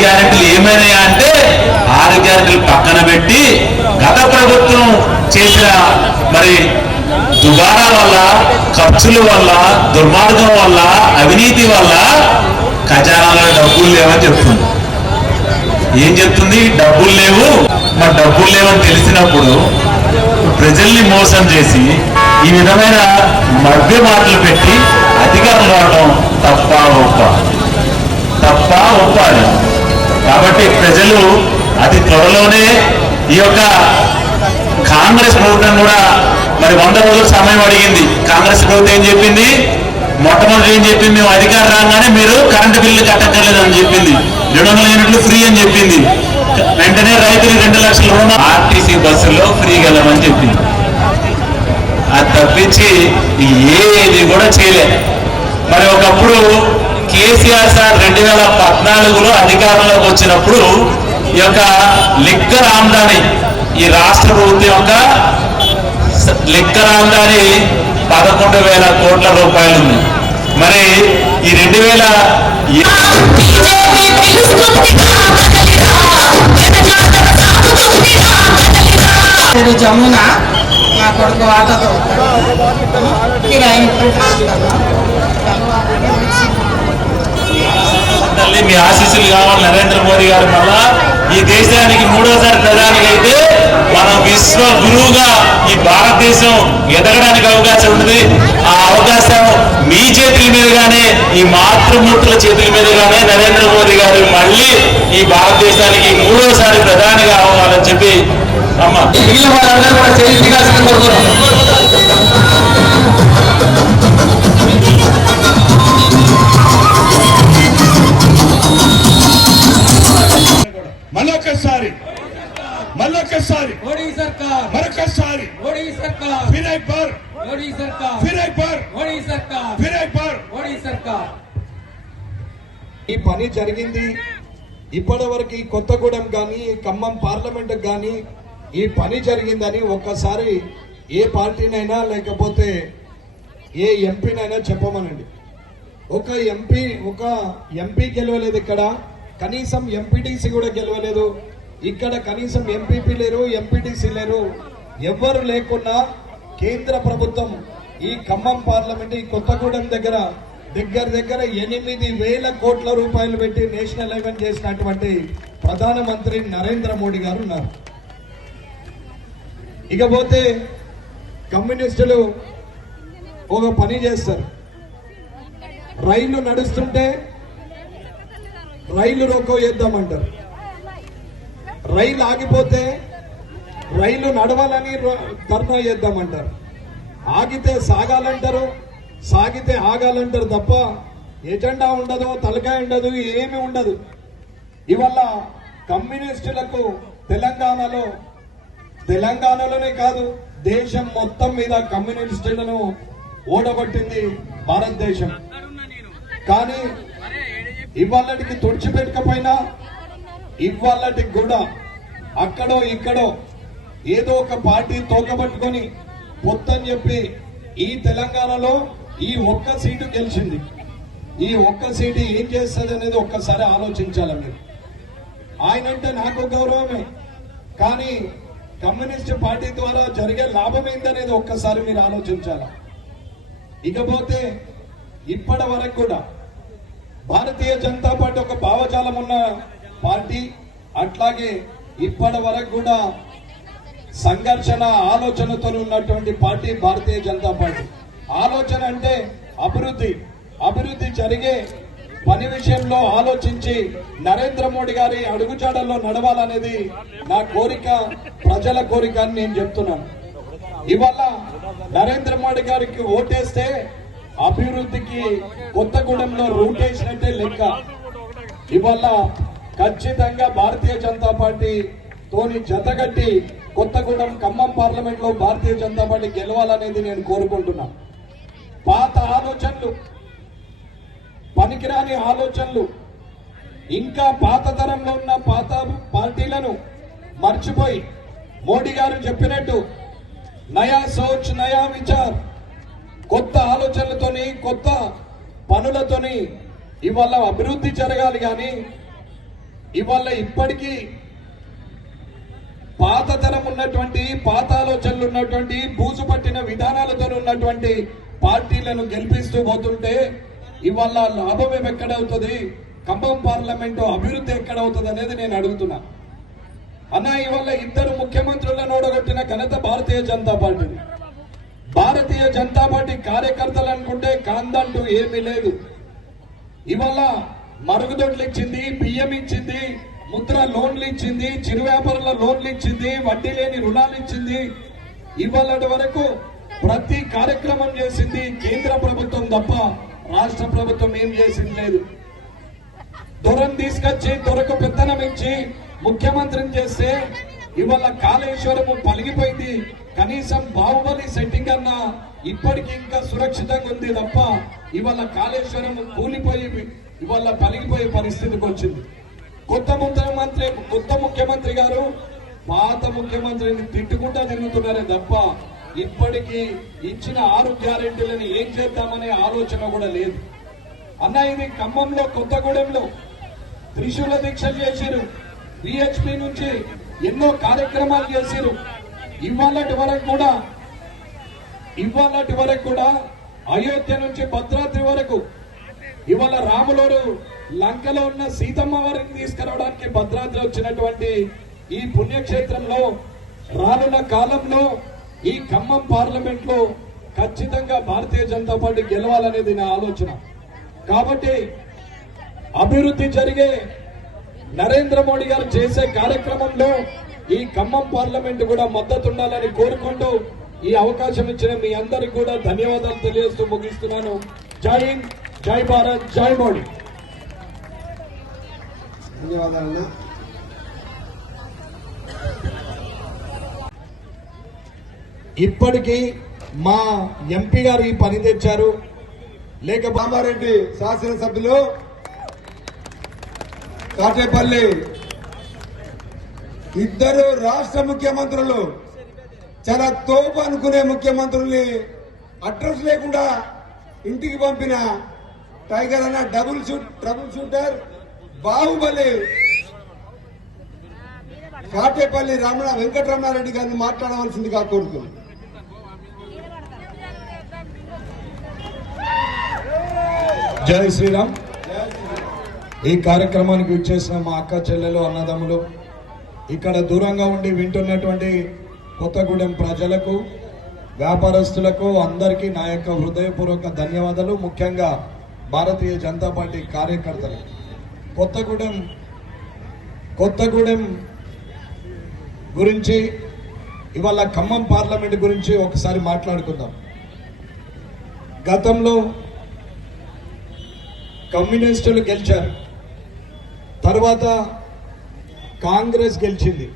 గ్యారెంటీలు ఏమైనాయా అంటే 6 గ్యారెంటీలు పక్కన పెట్టి గత ప్రభుత్వం చేసిన మరి దుబారా వల్ల, ఖర్చుల వల్ల, దుర్మార్గం వల్ల, అవినీతి వల్ల ఖజానాలో డబ్బులు లేవని చెప్తుంది. ఏం చెప్తుంది? డబ్బులు లేవు. మరి డబ్బులు లేవని తెలిసినప్పుడు ప్రజల్ని మోసం చేసి ఈ విధమైన మధ్య మాటలు పెట్టి అధికారం రావడం తప్ప ఒప్పాలి. కాబట్టి ప్రజలు అతి త్వరలోనే ఈ యొక్క కాంగ్రెస్ ప్రభుత్వం కూడా మరి 100 రోజుల సమయం అడిగింది. కాంగ్రెస్ ప్రభుత్వం ఏం చెప్పింది? మొట్టమొదటి ఏం చెప్పింది? మేము అధికారం రాగానే మీరు కరెంటు బిల్లు కట్టక్కర్లేదు అని చెప్పింది. 200 యూనిట్లు ఫ్రీ అని చెప్పింది. వెంటనే రైతులు 2 లక్షల రుణం ఆర్టీసీ బస్సులో ఫ్రీగా వెళ్ళమని చెప్పింది. అది తప్పించి ఏది కూడా చేయలేదు. మరి ఒకప్పుడు కేసీఆర్ సార్ 2014లో అధికారంలోకి వచ్చినప్పుడు ఈ యొక్క లిక్కర్ ఆమ్దాని, ఈ రాష్ట్ర ప్రభుత్వం యొక్క లిక్కర్ ఆమ్దాని 11,000 కోట్ల రూపాయలు ఉంది. మరి ఈ 2000 జమున నా కొడుకు వాటతో మీ ఆశీస్సులు కావాలి. నరేంద్ర మోదీ గారు మళ్ళా ఈ దేశానికి 3వసారి ప్రధానిగా అయితే మనం విశ్వ గురువుగా ఈ భారతదేశం ఎదగడానికి అవకాశం ఉంటుంది. ఆ అవకాశం మీ చేతుల మీదుగానే, ఈ మాతృమూర్తుల చేతుల మీదుగానే నరేంద్ర మోదీ గారు మళ్ళీ ఈ భారతదేశానికి 3వసారి ప్రధానిగా అవ్వాలని చెప్పి అమ్మ వాళ్ళందరూ కూడా చేయాల్సిన కోరుకున్నాం. మరొకసారి మోడీ సర్కార్, మరొకసారి మోడీ సర్కార్, ఫిర్ ఎక్ బార్ మోడీ సర్కార్, ఫిర్ ఎక్ బార్ మోడీ సర్కార్, ఫిర్ ఎక్ బార్ మోడీ సర్కార్. ఈ పని జరిగింది. ఇప్పటి వరకు ఈ కొత్తగూడెం కానీ, ఖమ్మం పార్లమెంట్ కానీ ఈ పని జరిగిందని ఒక్కసారి ఏ పార్టీనైనా లేకపోతే ఏ ఎంపీనైనా చెప్పమనండి. ఒక ఎంపీ గెలవలేదు. ఇక్కడ కనీసం ఎంపీటీసీ కూడా గెలవలేదు. ఇక్కడ కనీసం ఎంపీపీ లేరు, ఎంపీటీసీ లేరు. ఎవ్వరు లేకున్నా కేంద్ర ప్రభుత్వం ఈ ఖమ్మం పార్లమెంట్, ఈ కొత్తగూడెం దగ్గర 8,000 కోట్ల రూపాయలు పెట్టి నేషనల్ హైవే చేసినటువంటి ప్రధానమంత్రి నరేంద్ర మోడీ గారు ఉన్నారు. ఇకపోతే కమ్యూనిస్టులు ఒక పని చేస్తారు. రైళ్లు నడుస్తుంటే రైలు రోకో వేద్దామంటారు. రైలు ఆగిపోతే రైలు నడవాలని ధర్నా చేద్దామంటారు. ఆగితే సాగాలంటారు, సాగితే ఆగాలంటారు తప్ప ఎజెండా ఉండదు, తలకాయ ఉండదు, ఏమీ ఉండదు. ఇవాళ కమ్యూనిస్టులకు తెలంగాణలోనే కాదు దేశం మొత్తం మీద కమ్యూనిస్టులను ఓడగొట్టింది భారతదేశం. కానీ ఇవాళకి తుడిచిపెట్టకపోయినా ఇవాళకి కూడా అక్కడో ఇక్కడో ఏదో ఒక పార్టీ తోకబట్టుకొని పొత్తని చెప్పి ఈ తెలంగాణలో ఈ ఒక్క సీటు గెలిచింది. ఈ ఒక్క సీటు ఏం చేస్తుంది అనేది ఒక్కసారి ఆలోచించాలి మీరు. ఆయనంటే నాకు గౌరవమే, కానీ కమ్యూనిస్ట్ పార్టీ ద్వారా జరిగే లాభం ఏందనేది ఒక్కసారి మీరు ఆలోచించాలి. ఇకపోతే ఇప్పటి వరకు కూడా భారతీయ జనతా పార్టీ ఒక భావజాలం ఉన్న పార్టీ, అట్లాగే ఇప్పటి వరకు కూడా సంఘర్షణ ఆలోచనతో ఉన్నటువంటి పార్టీ భారతీయ జనతా పార్టీ. ఆలోచన అంటే అభివృద్ధి జరిగే పని విషయంలో ఆలోచించి నరేంద్ర మోడీ గారి అడుగుజాడల్లో నడవాలనేది నా కోరిక, ప్రజల కోరిక అని నేను చెప్తున్నాను. ఇవాళ నరేంద్ర మోడీ గారికి ఓటేస్తే అభివృద్ధికి కొత్తగూడెంలో రూట్ వేసినట్టే లెక్క. ఇవాళ ఖచ్చితంగా భారతీయ జనతా పార్టీ తోని జతగట్టి కొత్తగూడెం ఖమ్మం పార్లమెంట్ లో భారతీయ జనతా పార్టీ గెలవాలనేది నేను కోరుకుంటున్నా. పాత ఆలోచనలు, పనికిరాని ఆలోచనలు, ఇంకా పాత తరంలో ఉన్న పాత పార్టీలను మర్చిపోయి మోడీ గారు చెప్పినట్టు నయా సోచ్ నయా విచార్, కొత్త ఆలోచనలతోని కొత్త పనులతోని ఇవాళ అభివృద్ధి జరగాలి. కానీ ఇవాళ ఇప్పటికీ పాత తరం ఉన్నటువంటి పాత ఆలోచనలు ఉన్నటువంటి బూజు పట్టిన విధానాలతో ఉన్నటువంటి పార్టీలను గెలిపిస్తూ పోతుంటే ఇవాళ లాభం ఎక్కడవుతుంది, ఖమ్మం పార్లమెంటు అభివృద్ధి ఎక్కడవుతుంది అనేది నేను అడుగుతున్నా. అన్న ఇవాళ ఇద్దరు ముఖ్యమంత్రులను ఓడగొట్టిన ఘనత భారతీయ జనతా పార్టీ. భారతీయ జనతా పార్టీ కార్యకర్తలు అనుకుంటే కాందంటూ ఏమీ లేదు. ఇవాళ మరుగుదొడ్లు ఇచ్చింది, బియ్యం ఇచ్చింది, ముద్ర లోన్లు ఇచ్చింది, చిరు వ్యాపారుల లోన్లు ఇచ్చింది, వడ్డీ లేని రుణాలు ఇచ్చింది. ఇవాళ వరకు ప్రతి కార్యక్రమం చేసింది కేంద్ర ప్రభుత్వం తప్ప రాష్ట్ర ప్రభుత్వం ఏం చేసింది లేదు. దొరను తీసుకొచ్చి దొరకు పెత్తనం ఇచ్చి ముఖ్యమంత్రిని చేస్తే ఇవాళ కాళేశ్వరం పలిగిపోయింది. కనీసం బాహుబలి సెట్టింగ్ అన్నా ఇప్పటికీ ఇంకా సురక్షితంగా ఉంది తప్ప ఇవాళ కాళేశ్వరం కూలిపోయి ఇవాళ పలిగిపోయే పరిస్థితికి వచ్చింది. కొత్త ముఖ్యమంత్రి గారు పాత ముఖ్యమంత్రిని తిట్టుకుంటా తిరుగుతున్నారే తప్ప ఇప్పటికీ ఇచ్చిన 6 గ్యారెంటీలను ఏం చేద్దామనే ఆలోచన కూడా లేదు. అన్న ఇది ఖమ్మంలో కొత్తగూడెంలో త్రిశూల దీక్షలు చేశారు, విహెచ్పి నుంచి ఎన్నో కార్యక్రమాలు చేశారు. ఇవాళటి వరకు కూడా అయోధ్య నుంచి భద్రాద్రి వరకు ఇవాళ రాములోరు లంకలో ఉన్న సీతమ్మ వారిని తీసుకురావడానికి భద్రాద్రి వచ్చినటువంటి ఈ పుణ్యక్షేత్రంలో రానున్న కాలంలో ఈ ఖమ్మం పార్లమెంట్ లో ఖచ్చితంగా భారతీయ జనతా పార్టీ గెలవాలనేది నా ఆలోచన. కాబట్టి అభివృద్ధి జరిగే నరేంద్ర మోడీ గారు చేసే కార్యక్రమంలో ఈ ఖమ్మం పార్లమెంట్ కూడా మద్దతు ఉండాలని కోరుకుంటూ ఈ అవకాశం ఇచ్చిన మీ అందరికి కూడా ధన్యవాదాలు తెలియజేస్తూ ముగిస్తున్నాను. జై హింద్, జై భారత్, జై మోడీ. ధన్యవాదాలు. ఇప్పటికీ మా ఎంపీ గారు ఈ పని తెచ్చారు. లేక రామారెడ్డి శాసనసభ్యులు కాటేపల్లి ఇద్దరు రాష్ట్ర ముఖ్యమంత్రులు చాలా తోపు అనుకునే ముఖ్యమంత్రుల్ని అడ్రస్ లేకుండా ఇంటికి పంపిన టైగర్ అన్న ట్రబుల్ షూటర్ బాహుబలి కాటేపల్లి వెంకటరమణారెడ్డి గారిని మాట్లాడవలసిందిగా కోరుతున్నాను. జై శ్రీరామ్. ఈ కార్యక్రమానికి విచ్చేసిన మా అక్క చెల్లెలు అన్నదమ్ములు, ఇక్కడ దూరంగా ఉండి వింటున్నటువంటి కొత్తగూడెం ప్రజలకు, వ్యాపారస్తులకు అందరికీ నా యొక్క హృదయపూర్వక ధన్యవాదాలు. ముఖ్యంగా భారతీయ జనతా పార్టీ కార్యకర్తలకు. కొత్తగూడెం గురించి ఇవాళ ఖమ్మం పార్లమెంట్ గురించి ఒకసారి మాట్లాడుకుందాం. గతంలో కమ్యూనిస్టులు గెలిచారు, తర్వాత కాంగ్రెస్ గెలిచింది.